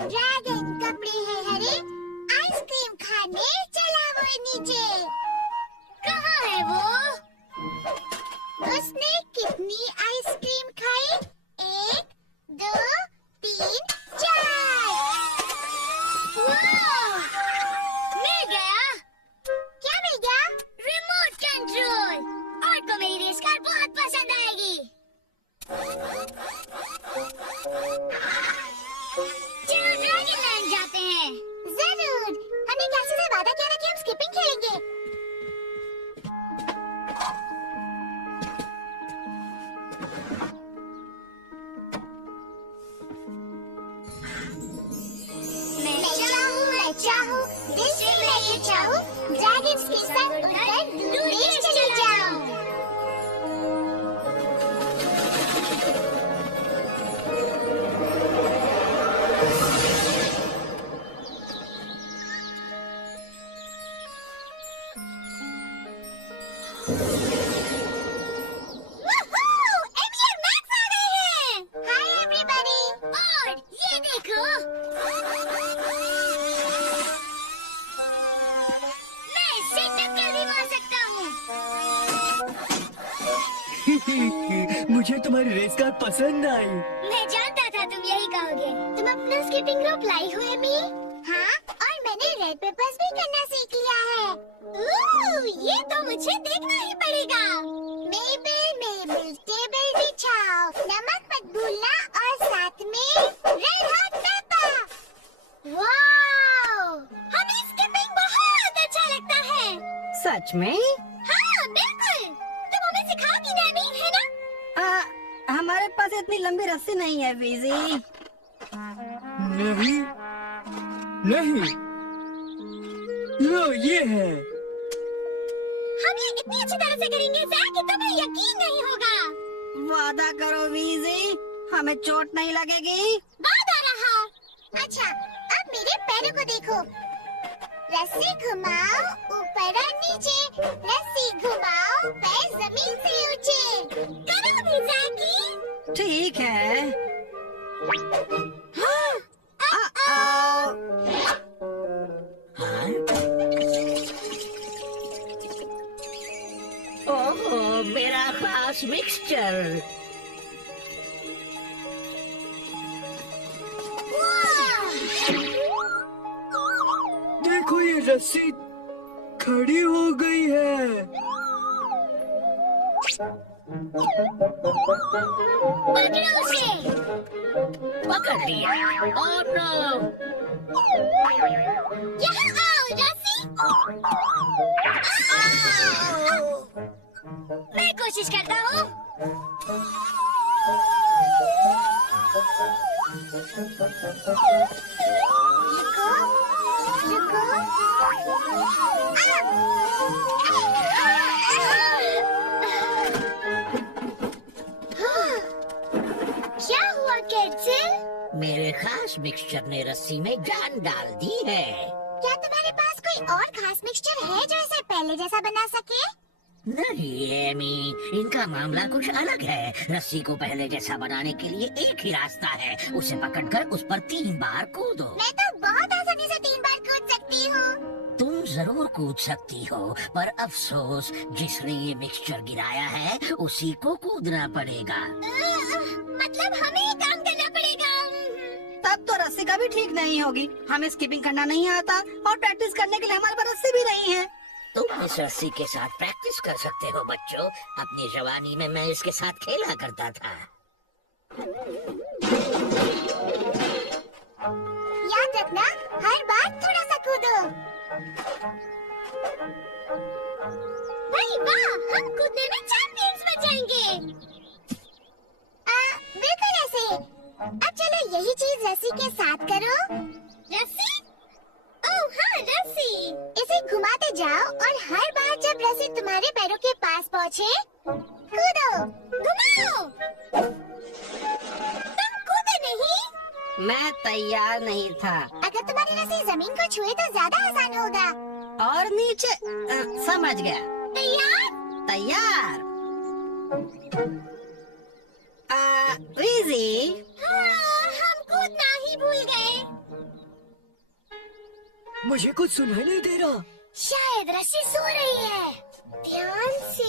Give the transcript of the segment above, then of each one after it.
Dragon कपड़े हैं हरे, ice cream खाने चला वो नीचे। कहाँ है वो? उसने कितनी आइसक्रीम खाई? 1, 2, 3, 4। वाह! मिल गया। क्या मिल गया? Remote control. और को मेरी रेस कार बहुत पसंद आएगी। चलो ड्रैगन लैंड जाते हैं। जरूर। हमने कैसे से वादा किया था कि हम स्किपिंग खेलेंगे। मैं चाहूँ दिल से मैं ये चाहूँ ड्रैगन्स के संग उड़कर दूर देश चली जाऊँ। एमी और मैक्स आ गए हैं। Hi everybody. और ये देखो, मैं इससे टक्कर भी मार सकता हूँ। मुझे तुम्हारी रेस कार पसंद आई। मैं जानता था तुम यही कहोगे। तुम अपना स्किपिंग रोप लाई हो एमी? हाँ, और मैंने रेड पेपर्स भी करना सीख लिया है। ये तो मुझे देखना ही पड़ेगा। मेबल टेबल बिछाओ, नमक मत भूलना और साथ में रेड हॉट पेपर। वाओ! हमें स्किपिंग बहुत अच्छा लगता है। सच में? हाँ, बिल्कुल। तुम हमें सिखाओगी ना, एमी, है ना? हमारे पास इतनी लंबी रस्सी नहीं है वीजी। नहीं नहीं, लो ये है। हम ये इतनी अच्छी तरह से करेंगे जैक कि तुम्हें यकीन नहीं होगा। वादा करो वीजी, हमें चोट नहीं लगेगी। वादा रहा। अच्छा, अब मेरे पैरों को देखो। रस्सी घुमाओ ऊपर और नीचे, रस्सी घुमाओ पैर जमीन से ऊंचे। करो भी जैकी। ठीक है। ओहो, मेरा पास मिक्सचर। देखो ये रस्सी खड़ी हो गई है। पकड़ो उसे। पकड़ लिया। Oh no! यहाँ आओ रस्सी। मैं कोशिश करता हूँ। रुको, रुको। क्या हुआ कैटसिल? मेरे खास मिक्सचर ने रस्सी में जान डाल दी है। क्या तुम्हारे पास कोई और खास मिक्सचर है जो इसे पहले जैसा बना सके? नहीं एमी, इनका मामला कुछ अलग है। रस्सी को पहले जैसा बनाने के लिए एक ही रास्ता है, उसे पकड़कर उस पर 3 बार कूदो। मैं तो बहुत आसानी से 3 बार कूद सकती हूँ। तुम जरूर कूद सकती हो, पर अफसोस जिसने ये मिक्सचर गिराया है उसी को कूदना पड़ेगा। मतलब हमें ये काम करना पड़ेगा। तब तो रस्सी का भी ठीक नहीं होगी। हमें स्किपिंग करना नहीं आता और प्रैक्टिस करने के लिए हमारे पास रस्सी भी नहीं है। तुम इस रस्सी के साथ प्रैक्टिस कर सकते हो बच्चों। अपनी जवानी में मैं इसके साथ खेला करता था। याद रखना, हर बार थोड़ा सा कूदो। भाई वाह, हम कूदने में चैंपियंस बन जाएंगे। बिल्कुल ऐसे। अब चलो यही चीज रस्सी के साथ करो। रस्सी? ओह हाँ, रस्सी। इसे घुमाते जाओ और हर बार जब रस्सी तुम्हारे पैरों के पास पहुँचे, कूदो। घुमाओ। तुम कूदे नहीं? मैं तैयार नहीं था। अगर तुम्हारी रस्सी जमीन को छुए तो ज्यादा आसान होगा। और नीचे समझ गया। तैयार? तैयार। वीजी, हाँ, हम कूदना ही भूल गए। मुझे कुछ सुनाई नहीं दे रहा। शायद रस्सी सो रही है। ध्यान से।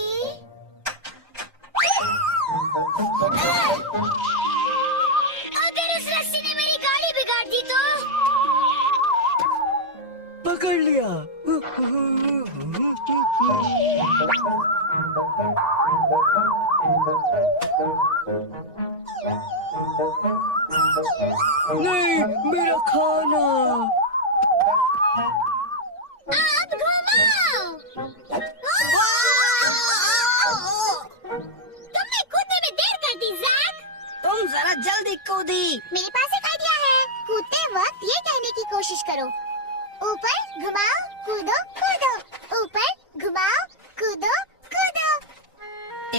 अगर इस रस्सी ने मेरी गाड़ी बिगाड़ दी तो? पकड़ लिया। नहीं, मेरा खाना। अब घुमाओ। तुमने कूदने में देर कर दी जैक। तुम जरा जल्दी कूदी। मेरे पास एक आइडिया है। कूदते वक्त ये कहने की कोशिश करो, ऊपर घुमाओ कूदो कूदो, ऊपर घुमाओ कूदो कूदो।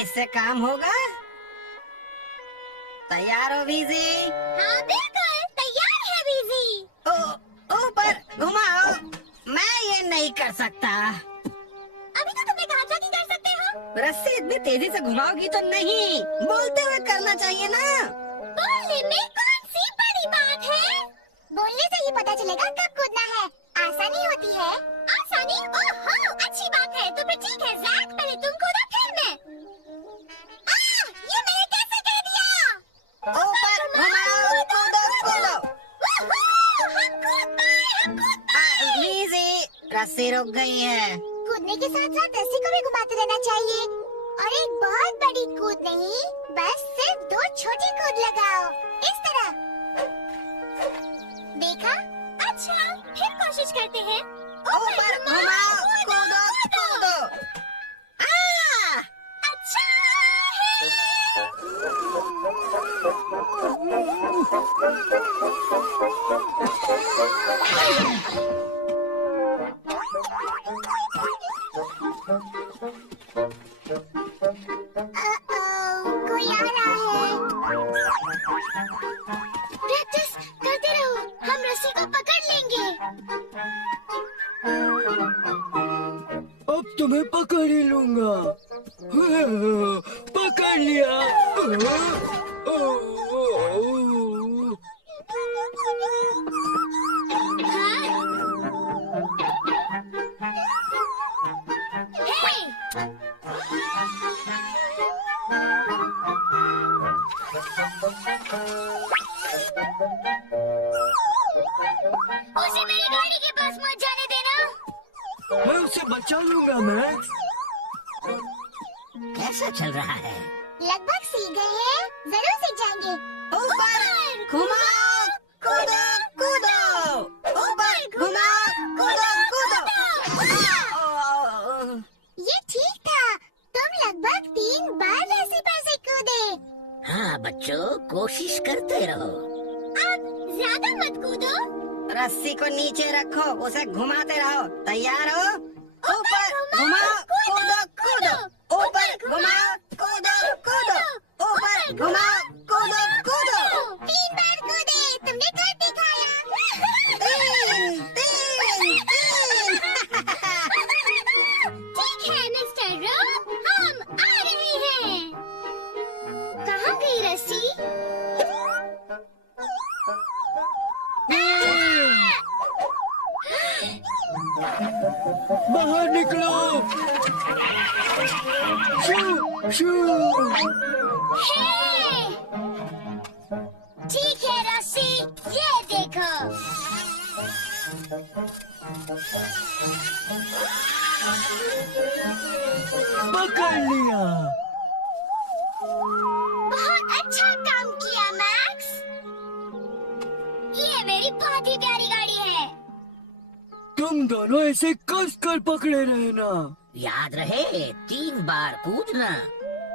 इससे काम होगा? तैयार हो वीजी? हाँ बिल्कुल तैयार है वीजी। ऊपर घुमाओ। मैं ये नहीं कर सकता। अभी तो तुमने कहा था कि कर सकते हो। रस्सी इतनी तेजी से घुमाओगी तो नहीं, बोलते हुए करना चाहिए ना। बोलने में कौन सी बड़ी बात है? बोलने से ही पता चलेगा कब कूदना है। आसानी होती है। आसानी? ओहो, अच्छी बात है। तो फिर ठीक है जैक, पहले तुम कूदो फिर मैं। ये मैंने कैसे कह दिया? ऊपर घुमाओ कूदो कूदो। हम कूद पाए। वीजी, रस्सी रुक गई है। कूदने के साथ साथ रस्सी को भी घुमाते रहना चाहिए। और एक बहुत बड़ी कूद नहीं, बस सिर्फ 2 छोटी कूद लगाओ, इस तरह। देखा? अच्छा, फिर कोशिश करते हैं। ऊपर घुमाओ कूदो कूदो। अच्छा है। कोई आ रहा है। प्रैक्टिस करते रहो, हम रस्सी को पकड़ लेंगे। अब तुम्हें पकड़ ही लूंगा। पकड़ लिया। उसे मेरी गाड़ी के पास मत जाने देना। मैं उसे बचा लूंगा मैक्स। कैसा चल रहा है? लगभग सीख गए हैं, जरूर सीख जाएंगे। ऊपर घुमाओ कूदो कूदो। ऊपर घुमाओ कूदो कूदो। ये ठीक था। तुम लगभग 3 बार रस्सी पर से कूदे। हाँ बच्चों, कोशिश करते रहो। अब ज्यादा मत कूदो। रस्सी को नीचे रखो, उसे घुमाते रहो। तैयार हो? ऊपर घुमाओ कूदो कूदो। ऊपर घुमाओ कूदो कूदो। ऊपर घुमाओ कूदो कूदो। 3 बार कूदे, तुमने कर दिखाया। 3 3 3। ठीक है मिस्टर रो, हम आ रहे हैं। कहाँ गई रस्सी? बाहर निकलो। शू शू। हे! ठीक है रस्सी, ये देखो। पकड़ लिया। बहुत अच्छा काम किया मैक्स। ये मेरी बहुत ही प्यारी गाड़ी है। तुम दोनों ऐसे कस कर पकड़े रहना। याद रहे 3 बार कूदना।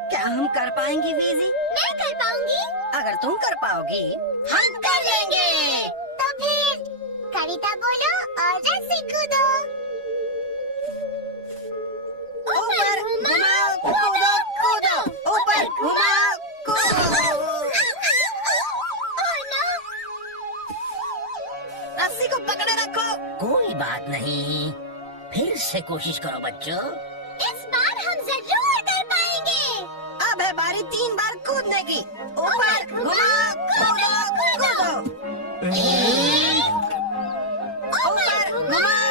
क्या हम कर पाएंगे वीजी? मैं कर पाऊंगी। अगर तुम कर पाओगी, हम कर लेंगे। तो फिर कविता बोलो और रस्सी कूदो। ऊपर घुमाओ कूदो कूदो। ऊपर घुमाओ कूदो। रस्सी को पकड़े रखो। कोई बात नहीं, फिर से कोशिश करो बच्चों। इस बार हम जरूर कर पाएंगे। अब है बारी 3 बार कूदने की। ऊपर घुमाओ कूदो कूदो। ऊपर घुमाओ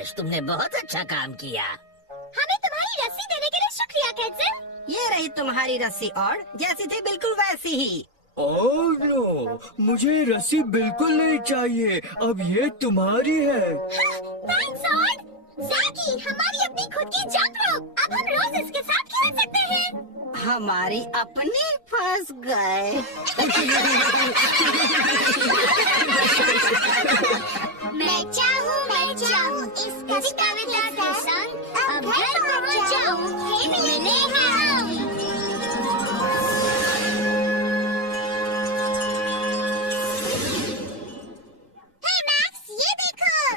शाबाश, तुमने बहुत अच्छा काम किया। हमें तुम्हारी रस्सी देने के लिए शुक्रिया कैसे। ये रही तुम्हारी रस्सी और जैसी थी बिल्कुल वैसी ही। ओह नो, मुझे रस्सी बिल्कुल नहीं चाहिए, अब ये तुम्हारी है। Thanks odd. जैकी, हमारी अपनी खुद की जंप रोप, अब हम रोज इसके साथ खेल सकते हैं। हमारी अपनी फंस गए। मैं चाहूँ इस कविता के संग अब घर पहुँच जाऊँ, फिर मिलेंगे हम। हे मैक्स, ये देखो।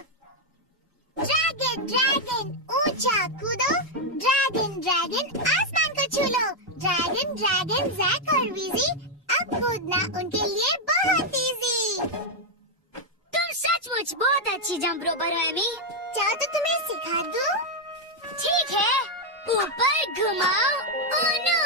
ड्रैगन ड्रैगन ऊंचा कूदो, ड्रैगन ड्रैगन आसमान को छू लो। ड्रैगन ड्रैगन जैक और वीजी, अब कूदना उनके लिए बहुत इजी। तुम सचमुच बहुत अच्छी जंप रोपर हो एमी। चाहो तो तुम्हें सिखा दूँ? ठीक है, ऊपर घुमाओ, उनो